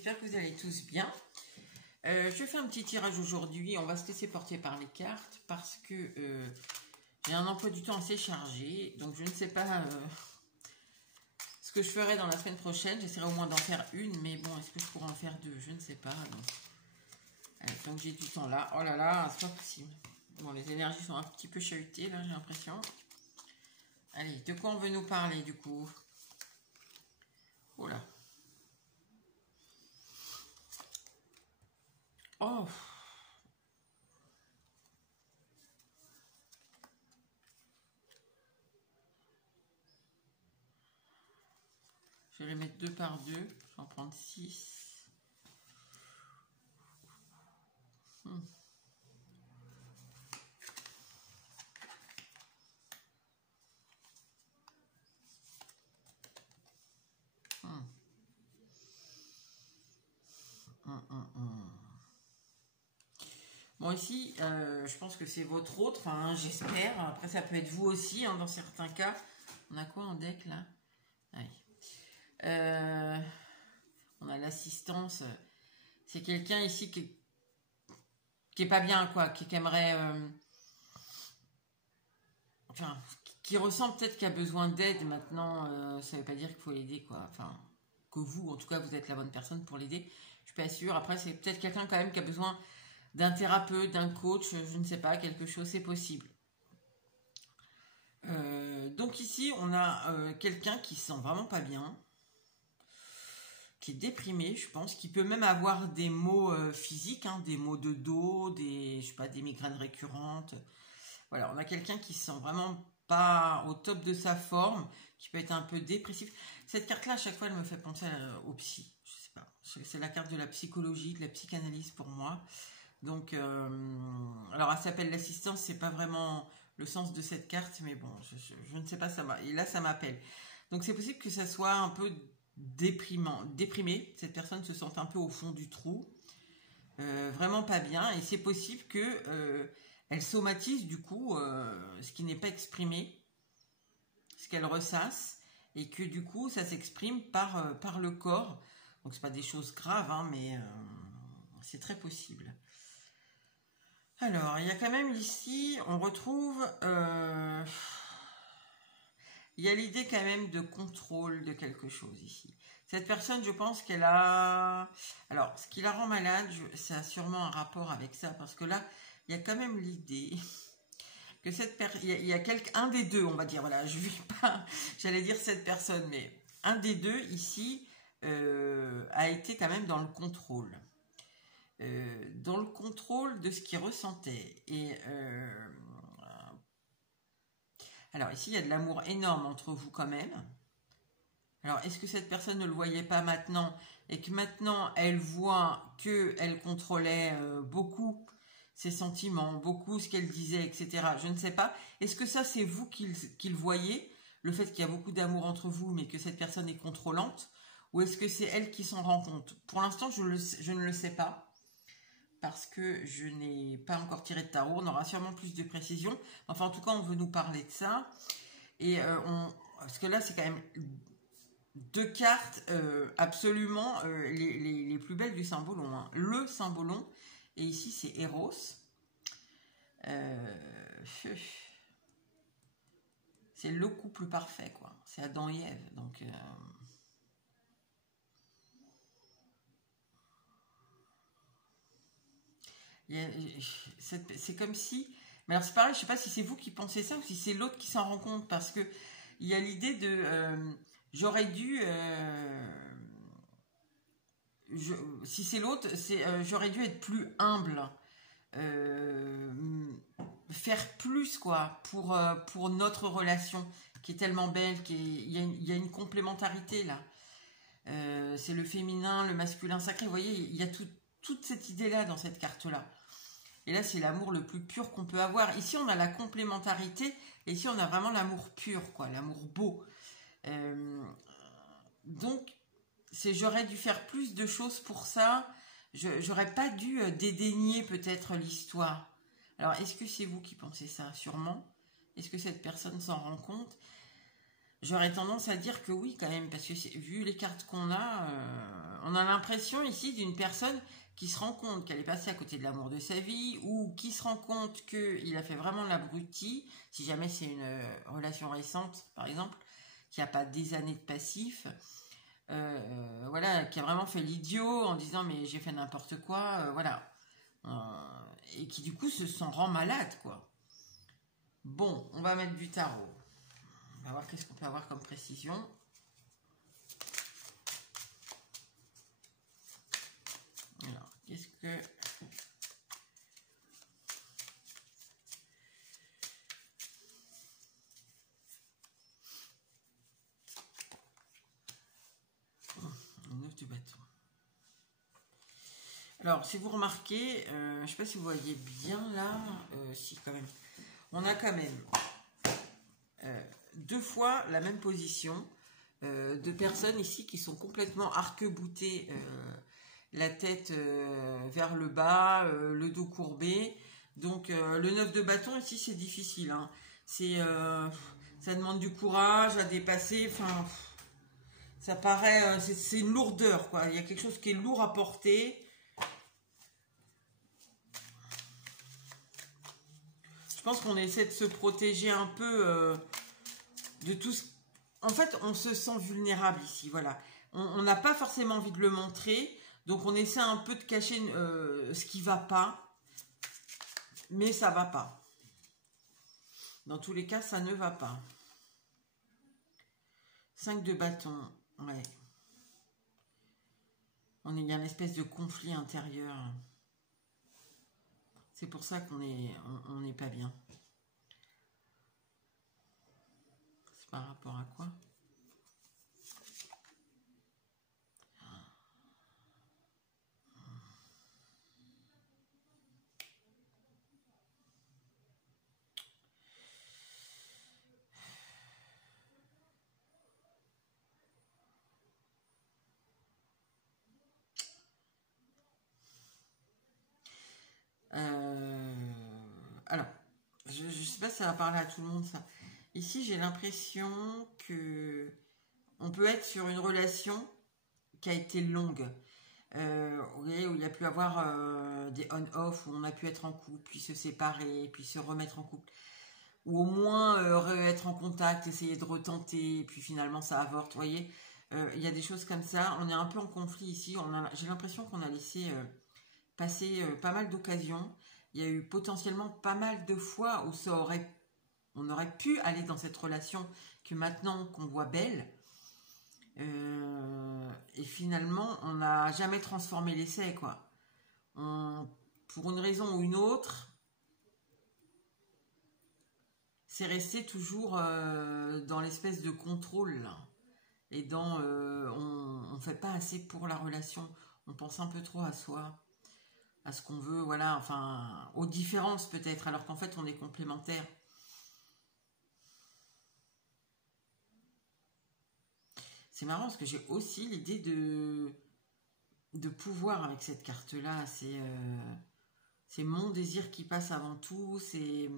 j'espère que vous allez tous bien. Je fais un petit tirage aujourd'hui, on va se laisser porter par les cartes parce que j'ai un emploi du temps assez chargé, donc je ne sais pas ce que je ferai dans la semaine prochaine. J'essaierai au moins d'en faire une, mais bon, est-ce que je pourrai en faire deux? Je ne sais pas. Donc j'ai du temps là. Oh là là, c'est pas possible. Bon, les énergies sont un petit peu chahutées là, j'ai l'impression. Allez, de quoi on veut nous parler du coup? Oh là. Oh. Je vais les mettre 2 par 2. Je vais en prendre 6. Bon, ici, je pense que c'est votre autre, hein, j'espère. Après, ça peut être vous aussi, hein, dans certains cas. On a quoi en deck, là? On a l'assistance. C'est quelqu'un ici qui est pas bien, quoi, qui aimerait... enfin, qui ressent peut-être qu'il a besoin d'aide maintenant. Ça veut pas dire qu'il faut l'aider, quoi. Enfin, que vous, en tout cas, vous êtes la bonne personne pour l'aider. Je suis pas sûre. Après, c'est peut-être quelqu'un quand même qui a besoin d'un thérapeute, d'un coach, je ne sais pas, quelque chose, c'est possible. Donc ici, on a quelqu'un qui se sent vraiment pas bien, qui est déprimé, je pense, qui peut même avoir des maux physiques, hein, des maux de dos, je sais pas, des migraines récurrentes. Voilà, on a quelqu'un qui se sent vraiment pas au top de sa forme, qui peut être un peu dépressif. Cette carte-là, à chaque fois, elle me fait penser au psy. Je sais pas, c'est la carte de la psychologie, de la psychanalyse pour moi. Donc, alors elle s'appelle l'assistance, c'est pas vraiment le sens de cette carte, mais bon, je ne sais pas, et là ça m'appelle. Donc c'est possible que ça soit un peu déprimé, cette personne se sente un peu au fond du trou, vraiment pas bien, et c'est possible que elle somatise du coup ce qui n'est pas exprimé, ce qu'elle ressasse, et que du coup ça s'exprime par le corps. Donc c'est pas des choses graves, hein, mais c'est très possible. Alors, il y a quand même ici, on retrouve, il y a l'idée quand même de contrôle de quelque chose ici. Cette personne, je pense qu'elle a... Alors, ce qui la rend malade, ça a sûrement un rapport avec ça, parce que là, il y a quand même l'idée que cette personne... Il y a un des deux, on va dire, voilà, je ne vais pas... J'allais dire cette personne, mais un des deux, ici, a été quand même dans le contrôle. Dans le contrôle de ce qu'il ressentait. Et alors ici, il y a de l'amour énorme entre vous quand même. Alors, est-ce que cette personne ne le voyait pas maintenant et que maintenant, elle voit qu'elle contrôlait beaucoup ses sentiments, beaucoup ce qu'elle disait, etc. Je ne sais pas. Est-ce que ça, c'est vous qui le voyez, le fait qu'il y a beaucoup d'amour entre vous, mais que cette personne est contrôlante? Ou est-ce que c'est elle qui s'en rend compte? Pour l'instant, je ne le sais pas, parce que je n'ai pas encore tiré de tarot. On aura sûrement plus de précision. Enfin, en tout cas, on veut nous parler de ça. Et parce que là, c'est quand même 2 cartes absolument les plus belles du Symbolon. Hein. Le Symbolon. Et ici, c'est Eros. C'est le couple parfait, quoi. C'est Adam et Ève. Donc... c'est comme si... Mais alors c'est pareil, je ne sais pas si c'est vous qui pensez ça ou si c'est l'autre qui s'en rend compte, parce que il y a l'idée de... j'aurais dû... si c'est l'autre, j'aurais dû être plus humble. Faire plus, quoi, pour notre relation, qui est tellement belle, il y a une complémentarité, là. C'est le féminin, le masculin sacré. Vous voyez, il y a toute cette idée-là dans cette carte-là. Et là, c'est l'amour le plus pur qu'on peut avoir. Ici, on a la complémentarité. Et ici, on a vraiment l'amour pur, quoi, l'amour beau. Donc, j'aurais dû faire plus de choses pour ça. J'aurais pas dû dédaigner peut-être l'histoire. Alors, est-ce que c'est vous qui pensez ça? Sûrement. Est-ce que cette personne s'en rend compte? j'aurais tendance à dire que oui quand même, parce que vu les cartes qu'on a, on a l'impression ici d'une personne qui se rend compte qu'elle est passée à côté de l'amour de sa vie, ou qui se rend compte qu'il a fait vraiment l'abruti, si jamais c'est une relation récente par exemple, qui n'a pas des années de passif, voilà, qui a vraiment fait l'idiot en disant mais j'ai fait n'importe quoi, voilà. Et qui du coup s'en rend malade, quoi. Bon, on va mettre du tarot. On va voir qu'est-ce qu'on peut avoir comme précision. Alors, qu'est-ce que... Le 9 de bâton. Alors, si vous remarquez, je ne sais pas si vous voyez bien là, si quand même, on a quand même deux fois la même position de personnes ici qui sont complètement arc-boutées, la tête vers le bas, le dos courbé. Donc, le 9 de bâton ici, c'est difficile. Hein. Ça demande du courage à dépasser. Enfin, ça paraît, c'est une lourdeur, quoi. Il y a quelque chose qui est lourd à porter. Je pense qu'on essaie de se protéger un peu de tout ce... En fait, on se sent vulnérable ici, voilà. On n'a pas forcément envie de le montrer, donc on essaie un peu de cacher ce qui va pas, mais ça va pas. Dans tous les cas, ça ne va pas. 5 de bâton, ouais. Il y a une espèce de conflit intérieur. C'est pour ça qu'on n'est pas bien. C'est par rapport à quoi ? Alors, je ne sais pas si ça va parler à tout le monde, ça. Ici, j'ai l'impression que on peut être sur une relation qui a été longue, où il y a pu avoir des on-off, où on a pu être en couple, puis se séparer, puis se remettre en couple, ou au moins être en contact, essayer de retenter, puis finalement ça avorte, vous voyez. Il y a des choses comme ça, on est un peu en conflit ici, j'ai l'impression qu'on a laissé passer pas mal d'occasions. Il y a eu potentiellement pas mal de fois où on aurait pu aller dans cette relation que maintenant qu'on voit belle. Et finalement, on n'a jamais transformé l'essai, quoi. Pour une raison ou une autre, c'est resté toujours dans l'espèce de contrôle, là. Et on ne fait pas assez pour la relation. On pense un peu trop à soi, à ce qu'on veut, voilà, enfin, aux différences peut-être, alors qu'en fait, on est complémentaires. C'est marrant parce que j'ai aussi l'idée de pouvoir avec cette carte-là. C'est mon désir qui passe avant tout. C'est...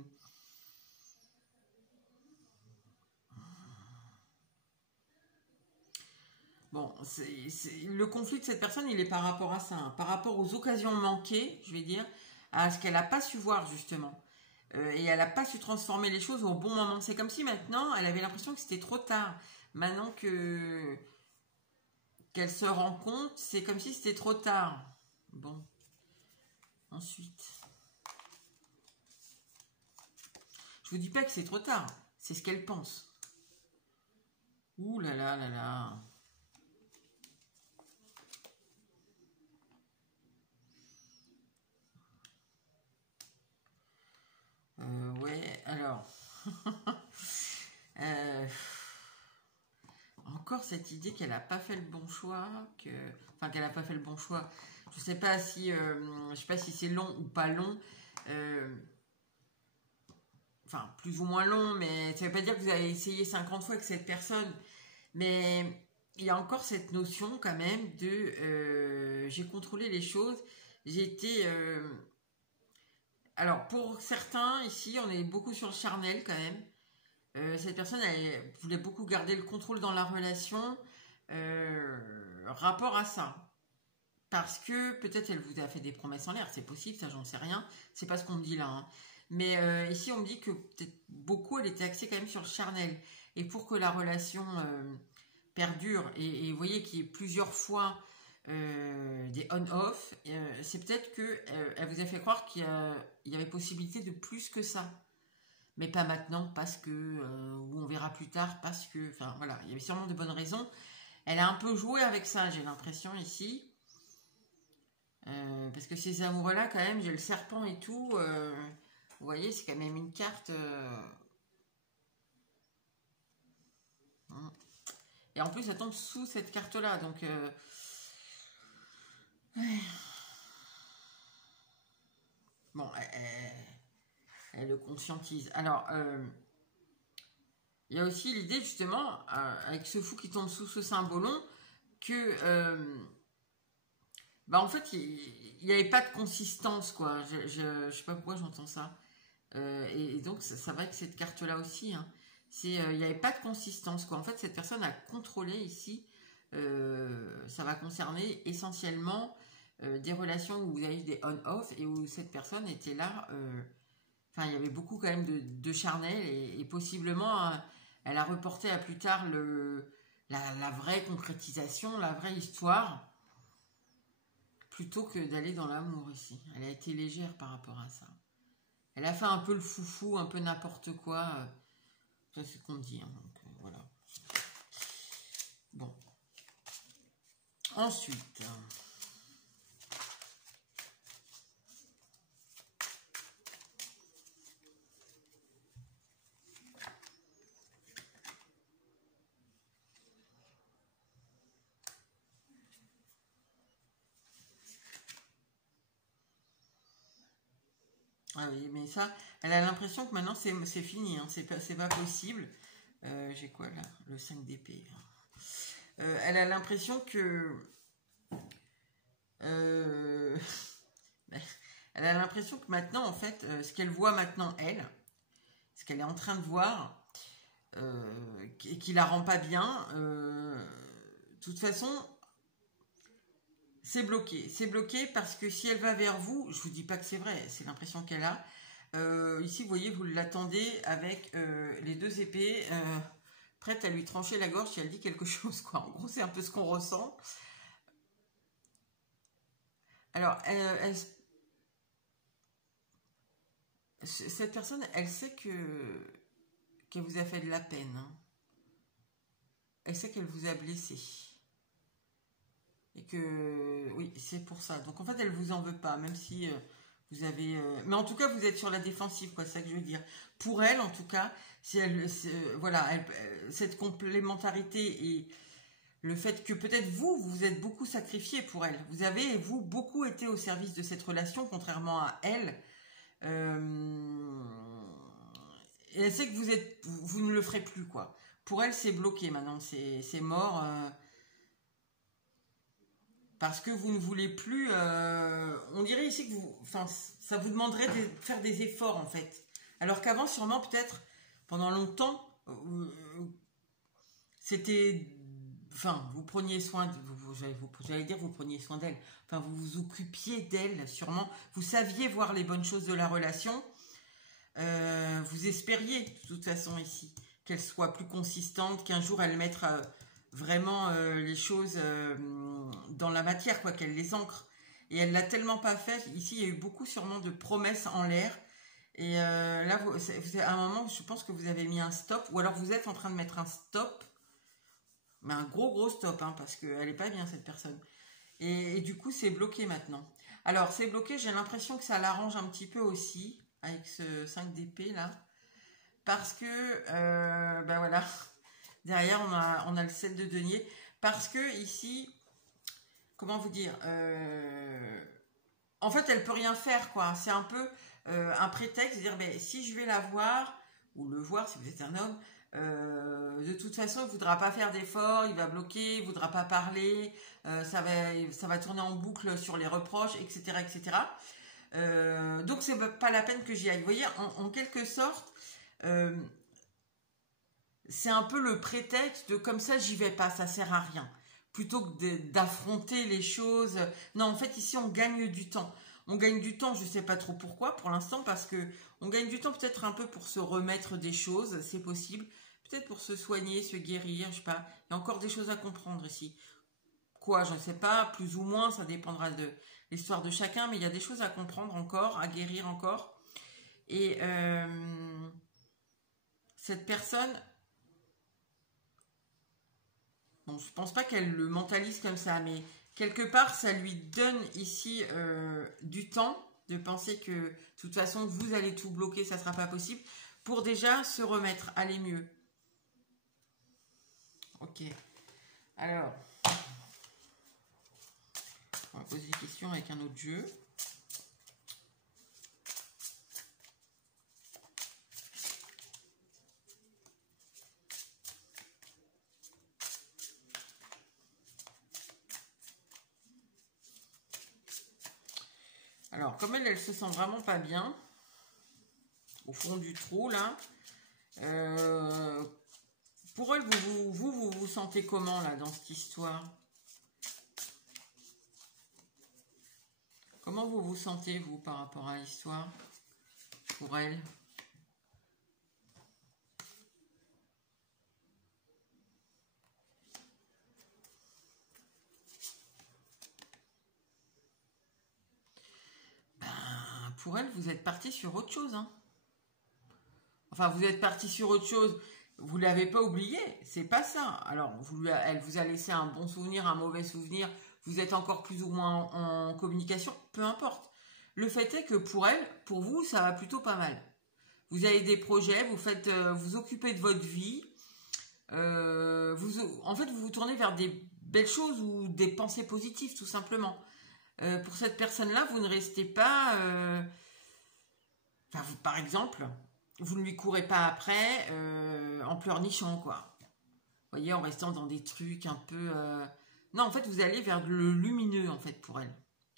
Bon, le conflit de cette personne, il est par rapport à ça, hein, par rapport aux occasions manquées, je vais dire, à ce qu'elle n'a pas su voir justement. Et elle n'a pas su transformer les choses au bon moment. C'est comme si maintenant, elle avait l'impression que c'était trop tard. Maintenant qu'elle se rend compte, c'est comme si c'était trop tard. Bon. Ensuite. Je vous dis pas que c'est trop tard. C'est ce qu'elle pense. Ouh là là là là. Ouais, alors. Encore cette idée qu'elle n'a pas fait le bon choix, enfin qu'elle n'a pas fait le bon choix. Je sais pas si, je sais pas si c'est long ou pas long. Enfin, plus ou moins long, mais ça veut pas dire que vous avez essayé 50 fois avec cette personne. Mais il y a encore cette notion quand même de j'ai contrôlé les choses. J'ai été... alors, pour certains, ici, on est beaucoup sur le charnel quand même. Cette personne, elle voulait beaucoup garder le contrôle dans la relation, rapport à ça. Parce que peut-être elle vous a fait des promesses en l'air, c'est possible, ça j'en sais rien, c'est pas ce qu'on me dit là. Hein. Mais ici on me dit que peut-être beaucoup elle était axée quand même sur le charnel. Et pour que la relation perdure, et vous voyez qu'il y ait plusieurs fois des on-off, c'est peut-être que elle vous a fait croire qu'il y avait possibilité de plus que ça. Mais pas maintenant, parce que, ou on verra plus tard, parce que, enfin voilà, il y avait sûrement de bonnes raisons. Elle a un peu joué avec ça, j'ai l'impression ici. Parce que ces amoureux-là, quand même, j'ai le serpent et tout. Vous voyez, c'est quand même une carte. Et en plus, ça tombe sous cette carte-là. Donc, bon, elle le conscientise. Alors, il y a aussi l'idée, justement, avec ce fou qui tombe sous ce symbolon, que... bah en fait, il n'y avait pas de consistance, quoi. Je sais pas pourquoi j'entends ça. Et donc, ça va avec cette carte-là aussi. Hein. Il n'y avait pas de consistance, quoi. En fait, cette personne a contrôlé ici. Ça va concerner essentiellement des relations où vous avez des on-off et où cette personne était là. Enfin, il y avait beaucoup quand même de charnel et possiblement, elle a reporté à plus tard la vraie concrétisation, la vraie histoire. Plutôt que d'aller dans l'amour ici. Elle a été légère par rapport à ça. Elle a fait un peu le foufou, un peu n'importe quoi. Ça, c'est ce qu'on dit. Hein, donc, voilà. Bon. Ensuite. Ah oui, mais ça, elle a l'impression que maintenant c'est fini, hein, c'est pas possible. J'ai quoi là? Le 5 d'épée. Elle a l'impression que... elle a l'impression que maintenant, en fait, ce qu'elle voit maintenant, elle, ce qu'elle est en train de voir, et qui la rend pas bien, de toute façon, c'est bloqué. C'est bloqué parce que si elle va vers vous, je vous dis pas que c'est vrai, c'est l'impression qu'elle a. Ici, vous voyez, vous l'attendez avec les deux épées, prête à lui trancher la gorge si elle dit quelque chose, quoi. En gros, c'est un peu ce qu'on ressent. Alors, cette personne, elle sait qu'elle vous a fait de la peine. Hein. Elle sait qu'elle vous a blessé. Et que, oui, c'est pour ça. Donc, en fait, elle vous en veut pas, même si vous avez... mais en tout cas, vous êtes sur la défensive, quoi, c'est ça que je veux dire. Pour elle, en tout cas, si elle, voilà, cette complémentarité et le fait que peut-être vous vous êtes beaucoup sacrifié pour elle. Vous avez, vous, beaucoup été au service de cette relation, contrairement à elle. Et elle sait que vous ne le ferez plus, quoi. Pour elle, c'est bloqué maintenant, c'est mort. Parce que vous ne voulez plus... on dirait ici que vous... Enfin, ça vous demanderait de faire des efforts, en fait. Alors qu'avant, sûrement, peut-être, pendant longtemps, c'était... Enfin, vous preniez soin... J'allais dire, vous preniez soin d'elle. Enfin, vous vous occupiez d'elle, sûrement. Vous saviez voir les bonnes choses de la relation. Vous espériez, de toute façon, ici, qu'elle soit plus consistante, qu'un jour, elle mettra... vraiment les choses dans la matière, quoi, qu'elle les ancre. Et elle l'a tellement pas fait. Ici, il y a eu beaucoup sûrement de promesses en l'air. Et là, à un moment, je pense que vous avez mis un stop, ou alors vous êtes en train de mettre un stop, mais un gros stop, hein, parce qu'elle est pas bien, cette personne. Et du coup, c'est bloqué maintenant. Alors, c'est bloqué, j'ai l'impression que ça l'arrange un petit peu aussi, avec ce 5 d'épée, là. Parce que, ben voilà... Derrière, on a le 7 de denier. Parce que ici, comment vous dire, en fait, elle peut rien faire, quoi. C'est un peu un prétexte de dire, ben, si je vais la voir, ou le voir si vous êtes un homme, de toute façon, il ne voudra pas faire d'efforts, il va bloquer, il ne voudra pas parler, ça va tourner en boucle sur les reproches, etc., etc. Donc, c'est pas la peine que j'y aille. Vous voyez, en quelque sorte... c'est un peu le prétexte de comme ça j'y vais pas, ça sert à rien. Plutôt que d'affronter les choses. Non, en fait, ici, on gagne du temps. On gagne du temps, je sais pas trop pourquoi pour l'instant, parce que on gagne du temps peut-être un peu pour se remettre des choses, c'est possible. Peut-être pour se soigner, se guérir, je sais pas. Il y a encore des choses à comprendre ici. Quoi, je ne sais pas, plus ou moins, ça dépendra de l'histoire de chacun, mais il y a des choses à comprendre encore, à guérir encore. Et cette personne, bon, je pense pas qu'elle le mentalise comme ça, mais quelque part, ça lui donne ici du temps de penser que de toute façon, vous allez tout bloquer, ça sera pas possible, pour déjà se remettre, aller mieux. Ok. Alors, on va poser des questions avec un autre jeu. Alors, comme elle se sent vraiment pas bien, au fond du trou, là, pour elle, vous sentez comment, là, dans cette histoire? Comment vous vous sentez, vous, par rapport à l'histoire, pour elle? Ben, pour elle, vous êtes parti sur autre chose, hein. Enfin, vous êtes parti sur autre chose. Vous ne l'avez pas oublié, c'est pas ça. Alors, elle vous a laissé un bon souvenir, un mauvais souvenir. Vous êtes encore plus ou moins en communication, peu importe. Le fait est que pour elle, pour vous, ça va plutôt pas mal. Vous avez des projets, vous faites, vous occupez de votre vie. En fait, vous vous tournez vers des belles choses ou des pensées positives, tout simplement. Pour cette personne-là, vous ne restez pas... Enfin, par exemple, vous ne lui courez pas après en pleurnichant, quoi. Vous voyez, en restant dans des trucs un peu... Non, en fait, vous allez vers le lumineux, en fait, pour elle.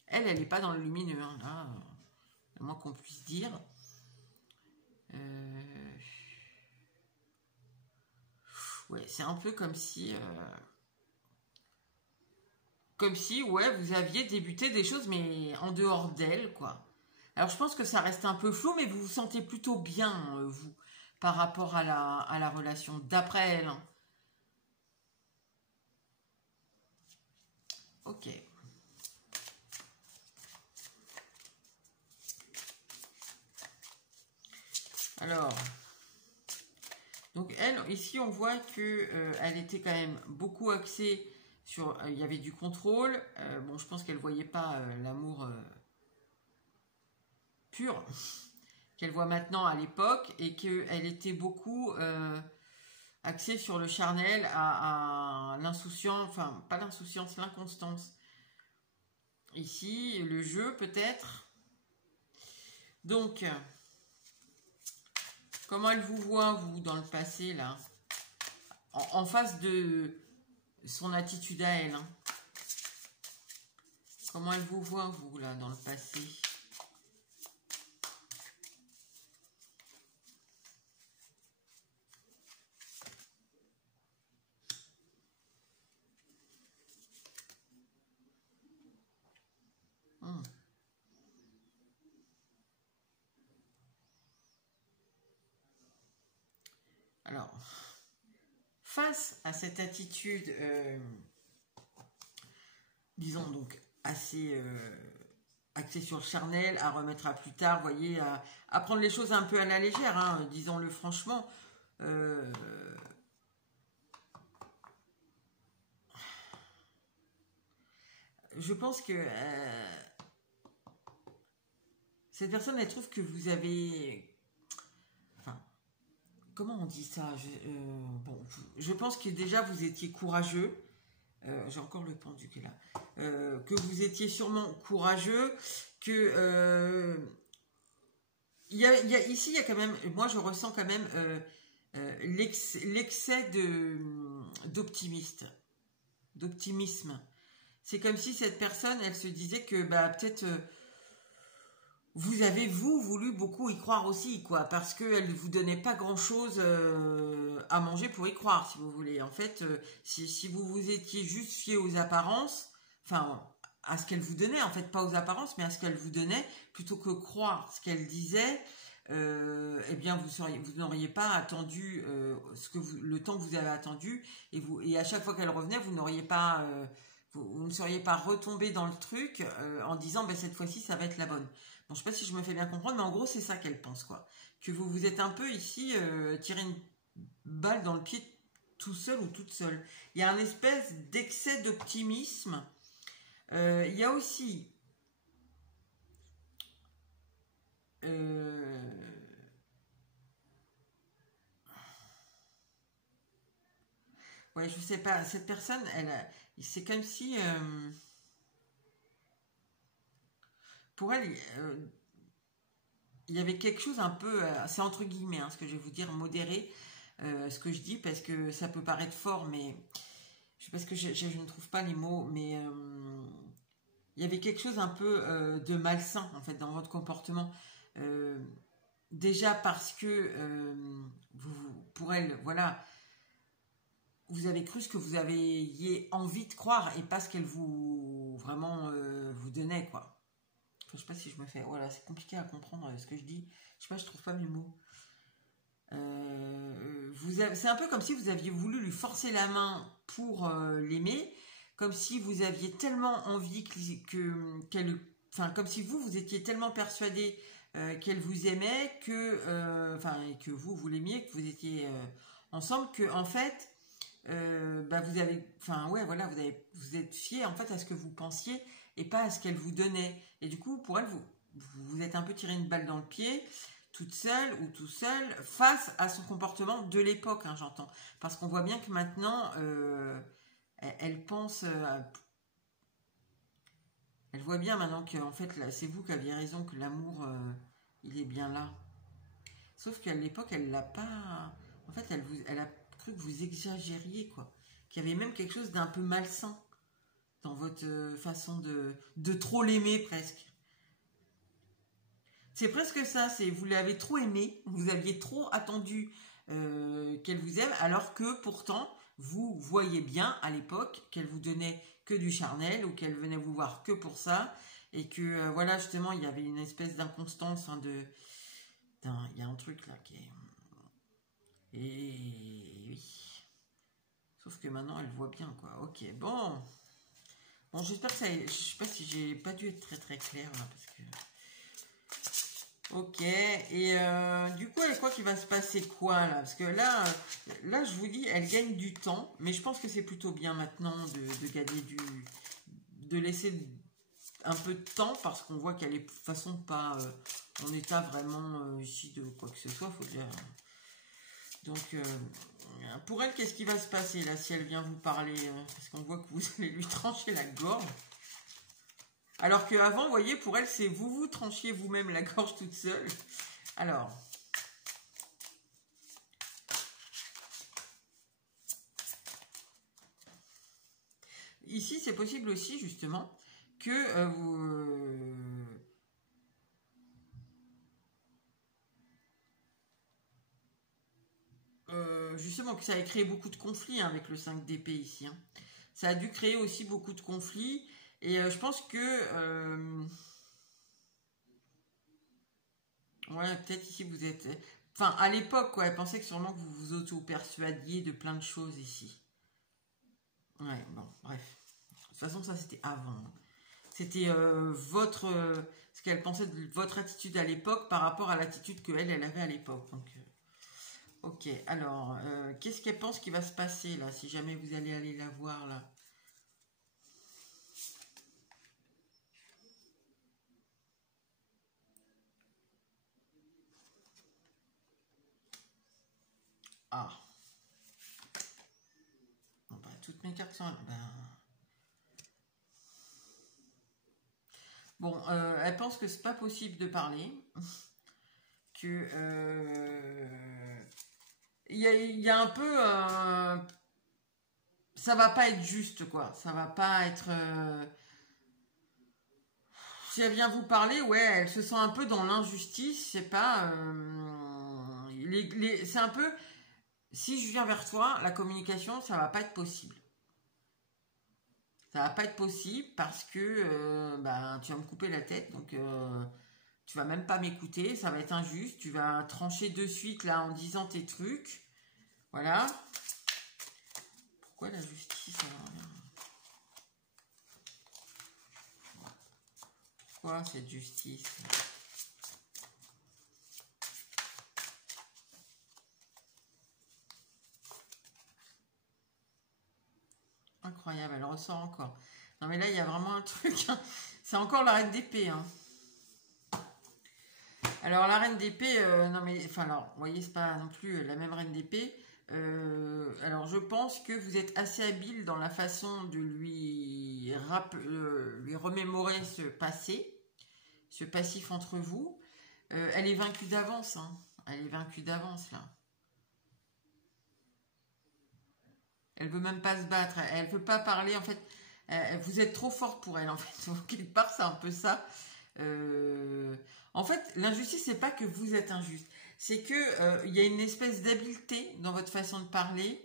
Elle n'est pas dans le lumineux, hein, là, à moins qu'on puisse dire. Ouais, c'est un peu comme si... ouais, vous aviez débuté des choses, mais en dehors d'elle, quoi. Alors, je pense que ça reste un peu flou, mais vous vous sentez plutôt bien, vous, par rapport à la relation, d'après elle, hein. Ok. Alors, donc elle, ici, on voit que elle était quand même beaucoup axée sur... il y avait du contrôle. Bon, je pense qu'elle ne voyait pas l'amour pur qu'elle voit maintenant à l'époque et qu'elle était beaucoup axée sur le charnel, à l'insouciance, enfin, pas l'insouciance, l'inconstance. Ici, le jeu peut-être. Donc, comment elle vous voit, vous, dans le passé, là, en face de son attitude à elle, hein. Comment elle vous voit, vous, là, dans le passé? Alors, face à cette attitude, disons donc assez axée sur le charnel, à remettre à plus tard, vous voyez, à prendre les choses un peu à la légère, hein, disons-le franchement. Je pense que cette personne, elle trouve que vous avez... Enfin, comment on dit ça? Bon, je pense que déjà, vous étiez courageux. J'ai encore le pendu qui est là. Que vous étiez sûrement courageux, que... ici, il y a quand même... Moi, je ressens quand même l'excès d'optimisme. C'est comme si cette personne, elle se disait que bah, peut-être... vous avez, vous, voulu beaucoup y croire aussi, quoi, parce qu'elle ne vous donnait pas grand-chose à manger pour y croire, si vous voulez. En fait, si vous vous étiez juste fié aux apparences, enfin, à ce qu'elle vous donnait, en fait, pas aux apparences, mais à ce qu'elle vous donnait, plutôt que croire ce qu'elle disait, eh bien, vous n'auriez pas attendu le temps que vous avez attendu, et à chaque fois qu'elle revenait, vous n'auriez pas... vous ne seriez pas retombé dans le truc en disant ben, cette fois-ci ça va être la bonne. Bon, je sais pas si je me fais bien comprendre, mais en gros c'est ça qu'elle pense, quoi. Que vous vous êtes un peu ici tiré une balle dans le pied tout seul ou toute seule. Il y a un espèce d'excès d'optimisme. Il y a aussi ouais, je sais pas, cette personne, c'est comme si pour elle, il y avait quelque chose un peu, c'est entre guillemets, hein, ce que je vais vous dire, modéré, ce que je dis, parce que ça peut paraître fort, mais je sais pas ce que je ne trouve pas les mots, mais il y avait quelque chose un peu de malsain, en fait, dans votre comportement. Déjà parce que pour elle, voilà, vous avez cru ce que vous aviez envie de croire et pas ce qu'elle vous vraiment vous donnait, quoi. Je sais pas si je me fais... Voilà, c'est compliqué à comprendre ce que je dis. Je sais pas, je trouve pas mes mots. C'est un peu comme si vous aviez voulu lui forcer la main pour l'aimer, comme si vous aviez tellement envie qu'elle... Enfin, comme si vous étiez tellement persuadé qu'elle vous aimait, et que vous l'aimiez, que vous étiez ensemble, que en fait, bah vous avez... Enfin, ouais, voilà, vous êtes fié en fait à ce que vous pensiez et pas à ce qu'elle vous donnait. Et du coup, pour elle, vous êtes un peu tiré une balle dans le pied, toute seule ou tout seul, face à son comportement de l'époque, hein, j'entends. Parce qu'on voit bien que maintenant, elle pense... elle voit bien maintenant que en fait, c'est vous qui aviez raison, que l'amour, il est bien là. Sauf qu'à l'époque, elle l'a pas... En fait, elle a cru que vous exagériez, quoi. Qu'il y avait même quelque chose d'un peu malsain dans votre façon de trop l'aimer, presque. C'est presque ça, c'est vous l'avez trop aimé, vous aviez trop attendu qu'elle vous aime, alors que pourtant, vous voyez bien à l'époque qu'elle vous donnait que du charnel, ou qu'elle venait vous voir que pour ça, et que voilà, justement, il y avait une espèce d'inconstance, hein, il y a un truc là qui est... Et oui. Sauf que maintenant, elle voit bien, quoi. Ok, bon. Bon, j'espère que ça... Je sais pas si j'ai pas dû être très très claire, là, parce que... Ok, et du coup, elle croit qu'il va se passer quoi, là? Parce que là, je vous dis, elle gagne du temps, mais je pense que c'est plutôt bien maintenant de gagner de laisser un peu de temps, parce qu'on voit qu'elle est de toute façon pas en état vraiment ici de quoi que ce soit, faut dire. Donc, pour elle, qu'est-ce qui va se passer là si elle vient vous parler? Parce qu'on voit que vous allez lui trancher la gorge. Alors qu'avant, vous voyez, pour elle, c'est vous tranchiez vous-même la gorge toute seule. Alors. Ici, c'est possible aussi, justement, que justement, que ça ait créé beaucoup de conflits, hein, avec le 5 d'épée ici. Hein. Ça a dû créer aussi beaucoup de conflits. Et je pense que... ouais, peut-être ici vous êtes... Enfin, à l'époque, quoi, elle pensait que sûrement que vous vous auto-persuadiez de plein de choses ici. Ouais, bon, bref. De toute façon, ça, c'était avant. Hein. C'était ce qu'elle pensait de votre attitude à l'époque par rapport à l'attitude qu'elle avait à l'époque. Donc, ok, alors, qu'est-ce qu'elle pense qui va se passer, là, si jamais vous allez aller la voir, là? Ah. Bon, bah, toutes mes cartes sont... Ben... Bon, elle pense que c'est pas possible de parler. Que... il y a un peu... ça va pas être juste, quoi. Ça va pas être... Si elle vient vous parler, ouais, elle se sent un peu dans l'injustice, je sais pas. C'est un peu. Si je viens vers toi, la communication, ça va pas être possible. Ça va pas être possible parce que bah, tu vas me couper la tête, donc tu vas même pas m'écouter, ça va être injuste. Tu vas trancher de suite là en disant tes trucs. Voilà. Pourquoi la justice alors? Pourquoi cette justice? Incroyable, elle ressort encore. Non mais là, il y a vraiment un truc. Hein. C'est encore la reine d'épée. Hein. Alors la reine d'épée, non mais, enfin alors, vous voyez, c'est pas non plus la même reine d'épée. Alors je pense que vous êtes assez habile dans la façon de lui remémorer ce passé, ce passif entre vous. Elle est vaincue d'avance. Hein. Elle est vaincue d'avance là. Elle veut même pas se battre, elle veut pas parler en fait. Vous êtes trop forte pour elle en fait. Donc, quelque part c'est un peu ça. En fait, l'injustice c'est pas que vous êtes injuste, c'est que il y a une espèce d'habileté dans votre façon de parler,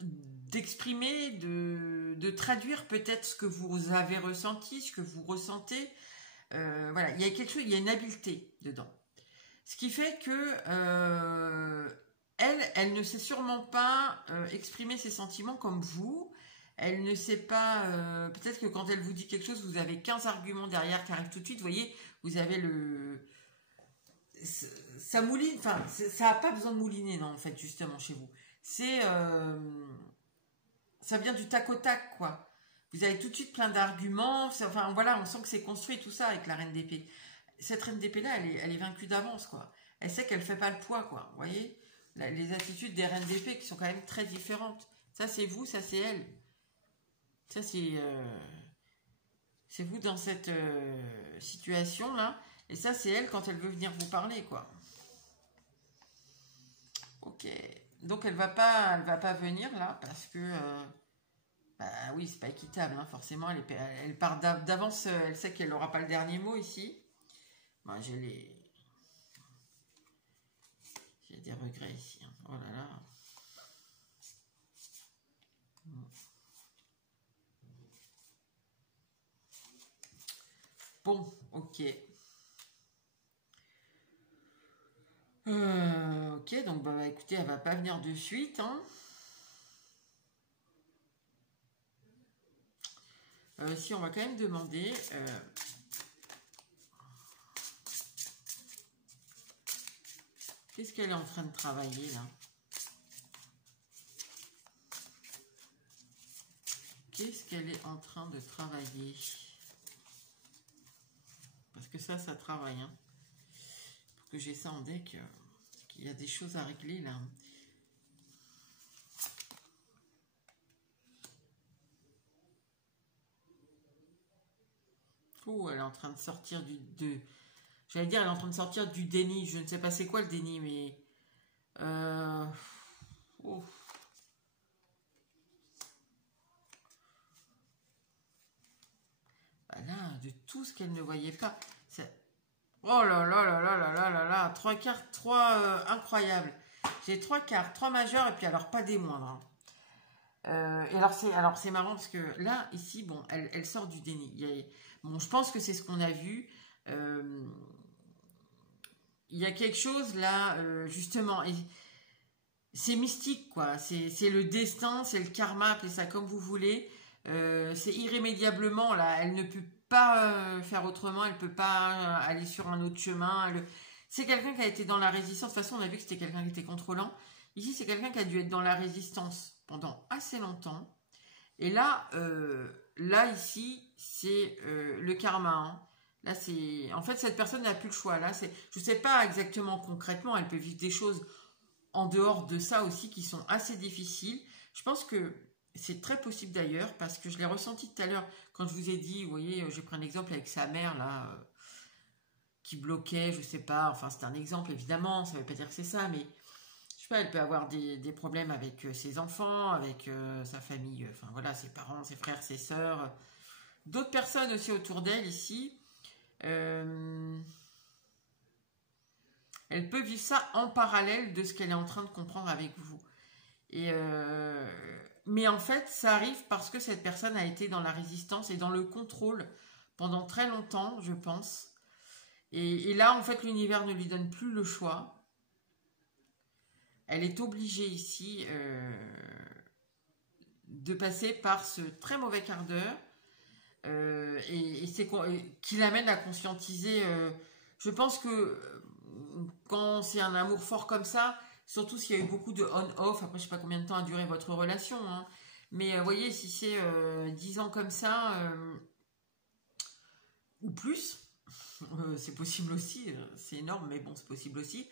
d'exprimer, de traduire peut-être ce que vous avez ressenti, ce que vous ressentez. Voilà, il y a quelque chose, il y a une habileté dedans. Ce qui fait que elle ne sait sûrement pas exprimer ses sentiments comme vous. Elle ne sait pas... peut-être que quand elle vous dit quelque chose, vous avez 15 arguments derrière qui arrivent tout de suite. Vous voyez, vous avez le... Ça mouline... Enfin, ça n'a pas besoin de mouliner, non, en fait, justement, chez vous. C'est... ça vient du tac au tac, quoi. Vous avez tout de suite plein d'arguments. Enfin, voilà, on sent que c'est construit tout ça avec la reine d'épée. Cette reine d'épée-là, elle est vaincue d'avance, quoi. Elle sait qu'elle ne fait pas le poids, quoi. Vous voyez, les attitudes des reines d'épée qui sont quand même très différentes. Ça, c'est vous, ça, c'est elle. Ça, c'est vous dans cette situation-là. Et ça, c'est elle quand elle veut venir vous parler, quoi. Ok. Donc, elle va pas venir, là, parce que... bah oui, c'est pas équitable, hein, forcément. Elle part d'avance, elle sait qu'elle n'aura pas le dernier mot, ici. Moi, j'ai des regrets ici. Hein. Oh là là. Bon, ok. Ok, donc bah écoutez, elle va pas venir de suite. Hein. Si on va quand même demander. Qu'est-ce qu'elle est en train de travailler là? Qu'est-ce qu'elle est en train de travailler? Parce que ça travaille. Hein. Pour que j'ai ça en deck, il y a des choses à régler là. Oh, elle est en train de sortir j'allais dire, elle est en train de sortir du déni. Je ne sais pas c'est quoi le déni, mais... Oh. Bah là, de tout ce qu'elle ne voyait pas. Oh là là là là là là là là. 3 cartes, 3 incroyables. J'ai 3 cartes, 3 majeures, et puis alors pas des moindres. Hein. Et alors c'est marrant parce que là, ici, bon, elle sort du déni. Bon, je pense que c'est ce qu'on a vu. Il y a quelque chose là, justement, c'est mystique, quoi. C'est le destin, c'est le karma, appelez ça comme vous voulez. C'est irrémédiablement, là. Elle ne peut pas faire autrement, elle ne peut pas aller sur un autre chemin. C'est quelqu'un qui a été dans la résistance. De toute façon, on a vu que c'était quelqu'un qui était contrôlant. Ici, c'est quelqu'un qui a dû être dans la résistance pendant assez longtemps. Et là, ici, c'est le karma. Hein. Là, c'est... En fait, cette personne n'a plus le choix. Là, je ne sais pas exactement concrètement, elle peut vivre des choses en dehors de ça aussi qui sont assez difficiles. Je pense que c'est très possible d'ailleurs parce que je l'ai ressenti tout à l'heure quand je vous ai dit, vous voyez, j'ai pris un exemple avec sa mère là qui bloquait, je sais pas, enfin c'est un exemple évidemment, ça veut pas dire que c'est ça, mais je sais pas, elle peut avoir des problèmes avec ses enfants, avec sa famille, enfin voilà, ses parents, ses frères, ses sœurs. D'autres personnes aussi autour d'elle ici, elle peut vivre ça en parallèle de ce qu'elle est en train de comprendre avec vous. Mais en fait, ça arrive parce que cette personne a été dans la résistance et dans le contrôle pendant très longtemps, je pense. Et là, en fait, l'univers ne lui donne plus le choix. Elle est obligée ici de passer par ce très mauvais quart d'heure et c'est qui l'amène à conscientiser. Je pense que quand c'est un amour fort comme ça, surtout s'il y a eu beaucoup de on-off, après je sais pas combien de temps a duré votre relation, hein, mais vous voyez, si c'est 10 ans comme ça, ou plus, c'est possible aussi, c'est énorme, mais bon, c'est possible aussi.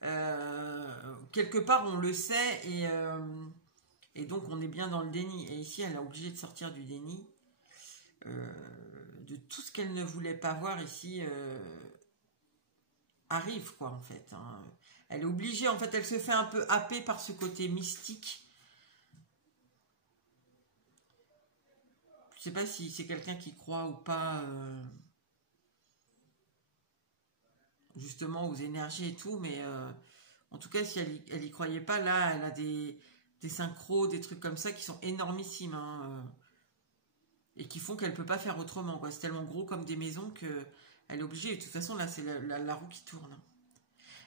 Quelque part, on le sait, et donc on est bien dans le déni. Et ici, elle est obligée de sortir du déni, de tout ce qu'elle ne voulait pas voir ici arrive, quoi, en fait, hein. Elle est obligée, en fait, elle se fait un peu happer par ce côté mystique. Je sais pas si c'est quelqu'un qui croit ou pas, justement, aux énergies et tout, mais en tout cas, si elle y croyait pas, là, elle a des synchros, des trucs comme ça qui sont énormissimes, hein, et qui font qu'elle peut pas faire autrement, quoi. C'est tellement gros comme des maisons que elle est obligée. Et de toute façon, là, c'est la roue qui tourne.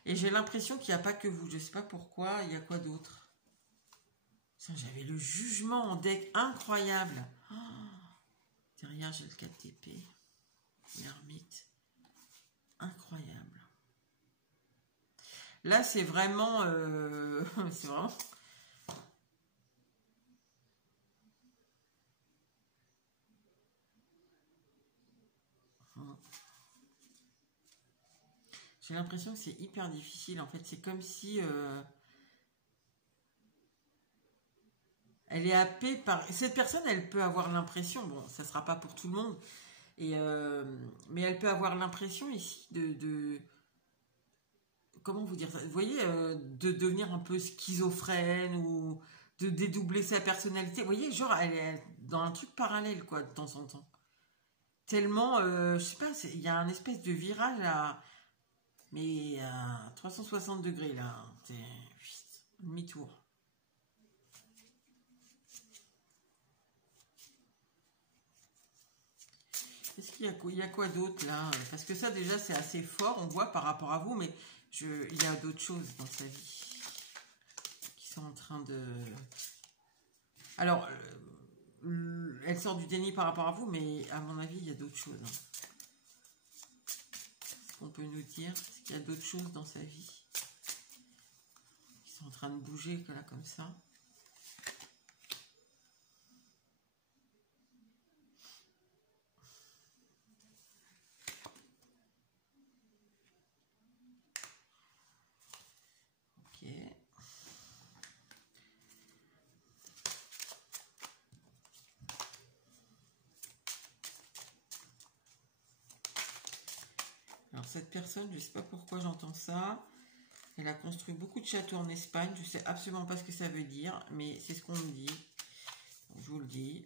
Et j'ai l'impression qu'il n'y a pas que vous. Je sais pas pourquoi. Il y a quoi d'autre? J'avais le jugement en deck incroyable. Oh, derrière, j'ai le 4 d'épée. L'ermite. Incroyable. Là, c'est vraiment... c'est vraiment... J'ai l'impression que c'est hyper difficile. En fait, c'est comme si... elle est happée par... Cette personne, elle peut avoir l'impression... Bon, ça ne sera pas pour tout le monde. Mais elle peut avoir l'impression ici de... Comment vous dire ça? Vous voyez, de devenir un peu schizophrène ou de dédoubler sa personnalité. Vous voyez, genre, elle est dans un truc parallèle, quoi, de temps en temps. Tellement, je sais pas, il y a un espèce de virage mais à 360 degrés, là. C'est demi-tour. Est-ce qu'il y a quoi d'autre, là? Parce que ça, déjà, c'est assez fort, on voit, par rapport à vous, mais il y a d'autres choses dans sa vie qui sont en train de... Alors, elle sort du déni par rapport à vous, mais à mon avis, il y a d'autres choses, hein. Est-ce qu'on peut nous dire? Est-ce qu'il y a d'autres choses dans sa vie qui sont en train de bouger, là, comme ça? Ok. Alors cette personne, je ne sais pas pourquoi j'entends ça. Elle a construit beaucoup de châteaux en Espagne. Je ne sais absolument pas ce que ça veut dire, mais c'est ce qu'on me dit. Donc, je vous le dis.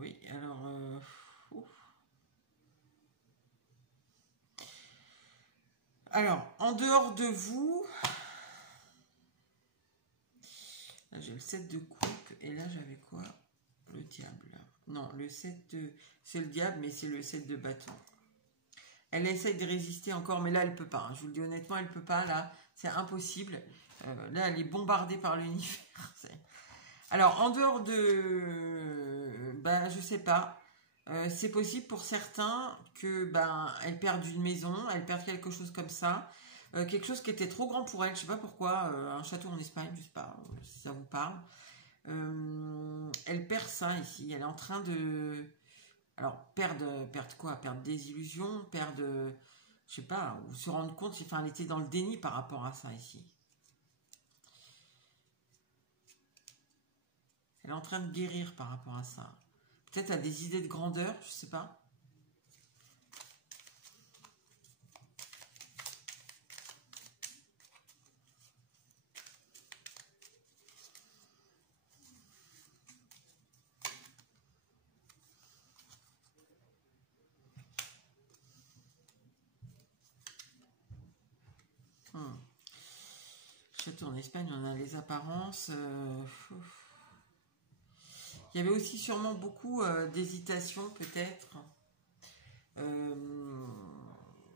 Oui, alors... Alors, en dehors de vous... Là, j'ai le 7 de coupe. Et là, j'avais quoi? Le diable. Non, le 7 de... C'est le diable, mais c'est le 7 de bâton. Elle essaye de résister encore, mais là, elle peut pas, hein. Je vous le dis honnêtement, elle peut pas. Là, c'est impossible. Là, elle est bombardée par l'univers. Alors, en dehors de... Ben, je sais pas. C'est possible pour certains que elle perde une maison, elle perd quelque chose comme ça. Quelque chose qui était trop grand pour elle, je sais pas pourquoi. Un château en Espagne, je sais pas si ça vous parle. Elle perd ça ici. Elle est en train de... Alors, perdre quoi? Perdre des illusions, perdre... Je sais pas, ou se rendre compte, enfin, elle était dans le déni par rapport à ça ici. Elle est en train de guérir par rapport à ça. Peut-être à des idées de grandeur, je sais pas. Château en Espagne, on a les apparences. Il y avait aussi sûrement beaucoup d'hésitation, peut-être.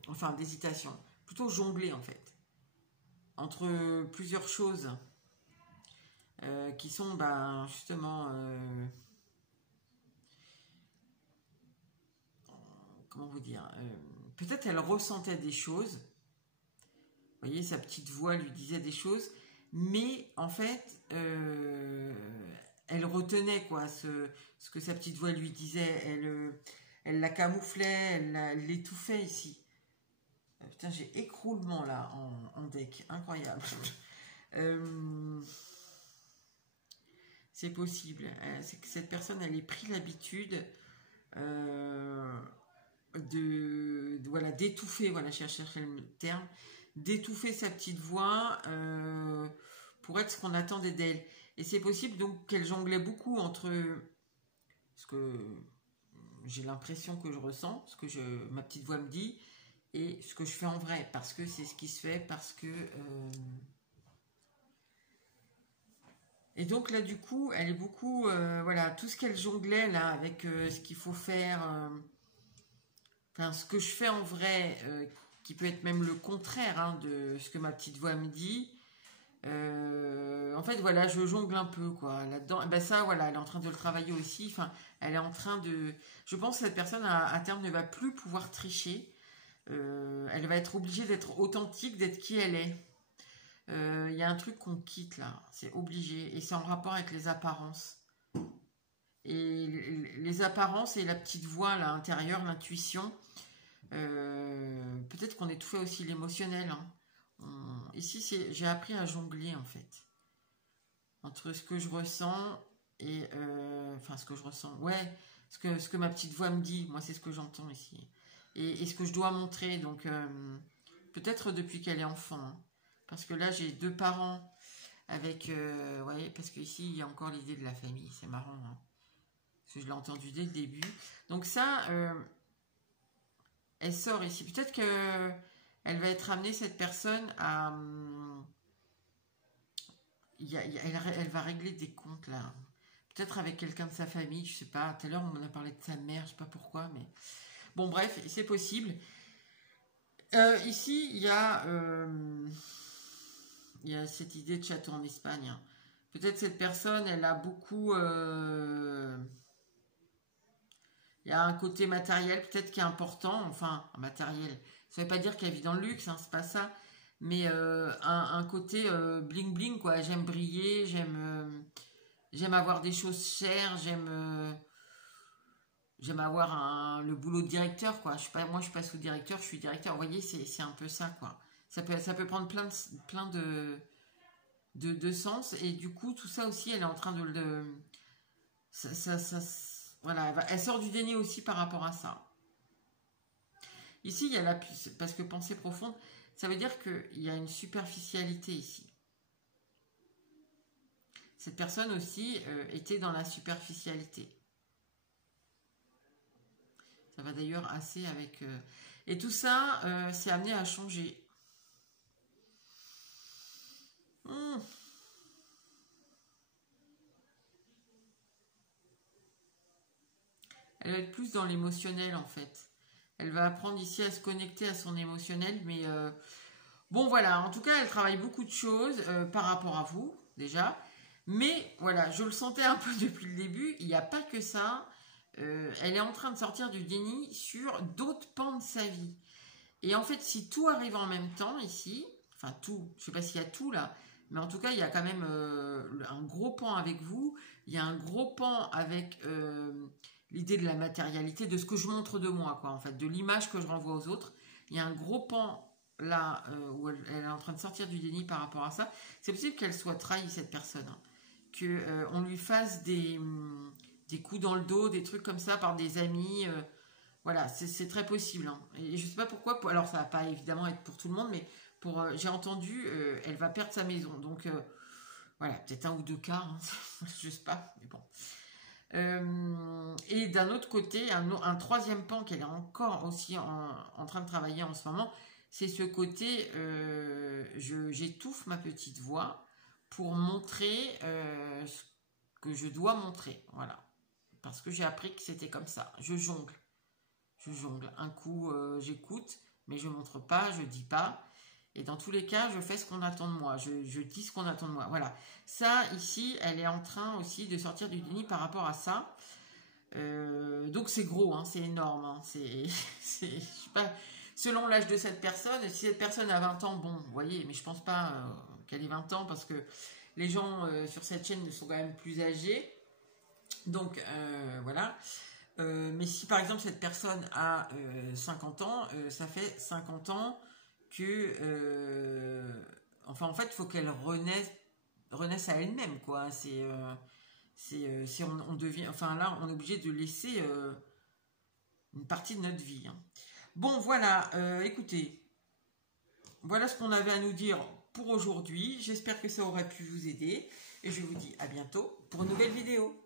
Enfin, d'hésitation. Plutôt jongler, en fait. Entre plusieurs choses qui sont, ben, justement... comment vous dire peut-être elle ressentait des choses. Vous voyez, sa petite voix lui disait des choses. Mais, en fait... elle retenait quoi, ce que sa petite voix lui disait, elle la camouflait, elle l'étouffait ici. Putain, j'ai écroulement là en deck, incroyable. C'est possible, c'est que cette personne, elle ait pris l'habitude voilà, d'étouffer, voilà, je cherchais le terme, d'étouffer sa petite voix pour être ce qu'on attendait d'elle. Et c'est possible donc qu'elle jonglait beaucoup entre ce que j'ai l'impression que je ressens, ce que ma petite voix me dit, et ce que je fais en vrai, parce que c'est ce qui se fait, parce que... Et donc là, du coup, elle est beaucoup... voilà, tout ce qu'elle jonglait, là, avec ce qu'il faut faire... Enfin, ce que je fais en vrai, qui peut être même le contraire hein, de ce que ma petite voix me dit... en fait, voilà, je jongle un peu, quoi, là-dedans. Et ben ça, voilà, elle est en train de le travailler aussi. Enfin, elle est en train de... Je pense que cette personne, à terme, ne va plus pouvoir tricher. Elle va être obligée d'être authentique, d'être qui elle est. Il y a un truc qu'on quitte, là. C'est obligé. Et c'est en rapport avec les apparences. Et les apparences et la petite voix, là, intérieure, l'intuition. Peut-être qu'on étouffait aussi l'émotionnel, hein. Ici, j'ai appris à jongler en fait entre ce que je ressens et enfin ce que je ressens, ouais, ce que ma petite voix me dit, moi c'est ce que j'entends ici et ce que je dois montrer. Donc peut-être depuis qu'elle est enfant, hein, parce que là j'ai deux parents avec, ouais, parce que ici il y a encore l'idée de la famille, c'est marrant, hein, parce que je l'ai entendu dès le début. Donc ça, elle sort ici. Peut-être que elle va être amenée, cette personne, à... elle va régler des comptes, là. Peut-être avec quelqu'un de sa famille, je sais pas. Tout à l'heure, on en a parlé de sa mère, je sais pas pourquoi, mais... Bon, bref, c'est possible. Ici, il y a cette idée de château en Espagne. Hein. Peut-être cette personne, elle a beaucoup... Il y a un côté matériel, peut-être, qui est important. Enfin, matériel... Ça ne veut pas dire qu'elle vit dans le luxe, hein, c'est pas ça. Mais un côté bling bling, quoi. J'aime briller, j'aime avoir des choses chères, j'aime avoir le boulot de directeur, quoi. Moi, je suis pas sous-directeur, je suis directeur. Vous voyez, c'est un peu ça, quoi. Ça peut prendre plein de sens. Et du coup, tout ça aussi, elle est en train de... voilà, elle sort du déni aussi par rapport à ça. Ici, il y a parce que pensée profonde, ça veut dire qu'il y a une superficialité ici. Cette personne aussi était dans la superficialité. Ça va d'ailleurs assez avec... Et tout ça, c'est amené à changer. Elle va être plus dans l'émotionnel, en fait. Elle va apprendre ici à se connecter à son émotionnel, mais bon voilà, en tout cas elle travaille beaucoup de choses par rapport à vous déjà, mais voilà, je le sentais un peu depuis le début, il n'y a pas que ça, elle est en train de sortir du déni sur d'autres pans de sa vie, et en fait si tout arrive en même temps ici, enfin tout, je ne sais pas s'il y a tout là, mais en tout cas il y a quand même un gros pan avec vous, il y a un gros pan avec... l'idée de la matérialité, de ce que je montre de moi, quoi, en fait, de l'image que je renvoie aux autres. Il y a un gros pan là où elle est en train de sortir du déni par rapport à ça. C'est possible qu'elle soit trahie, cette personne, hein, que on lui fasse des coups dans le dos, des trucs comme ça par des amis. Voilà, c'est très possible. Hein. Et je sais pas pourquoi. Alors ça va pas évidemment être pour tout le monde, mais j'ai entendu, elle va perdre sa maison. Donc voilà, peut-être 1 ou 2 cas, hein, je sais pas, mais bon. Et d'un autre côté, un troisième pan qu'elle est encore aussi en train de travailler en ce moment, c'est ce côté, j'étouffe ma petite voix pour montrer ce que je dois montrer, voilà. Parce que j'ai appris que c'était comme ça, je jongle. Un coup, j'écoute, mais je montre pas, je dis pas. Et dans tous les cas, je fais ce qu'on attend de moi. Je dis ce qu'on attend de moi. Voilà. Ça, ici, elle est en train aussi de sortir du déni par rapport à ça. Donc, c'est gros, hein, c'est énorme. Hein, je sais pas, selon l'âge de cette personne, si cette personne a 20 ans, bon, vous voyez, mais je pense pas qu'elle ait 20 ans parce que les gens sur cette chaîne sont quand même plus âgés. Donc, voilà. Mais si par exemple cette personne a 50 ans, ça fait 50 ans que enfin en fait il faut qu'elle renaisse à elle-même quoi. On devient, enfin là on est obligé de laisser une partie de notre vie. Hein. Bon voilà, écoutez, voilà ce qu'on avait à nous dire pour aujourd'hui. J'espère que ça aurait pu vous aider et je vous dis à bientôt pour une nouvelle vidéo.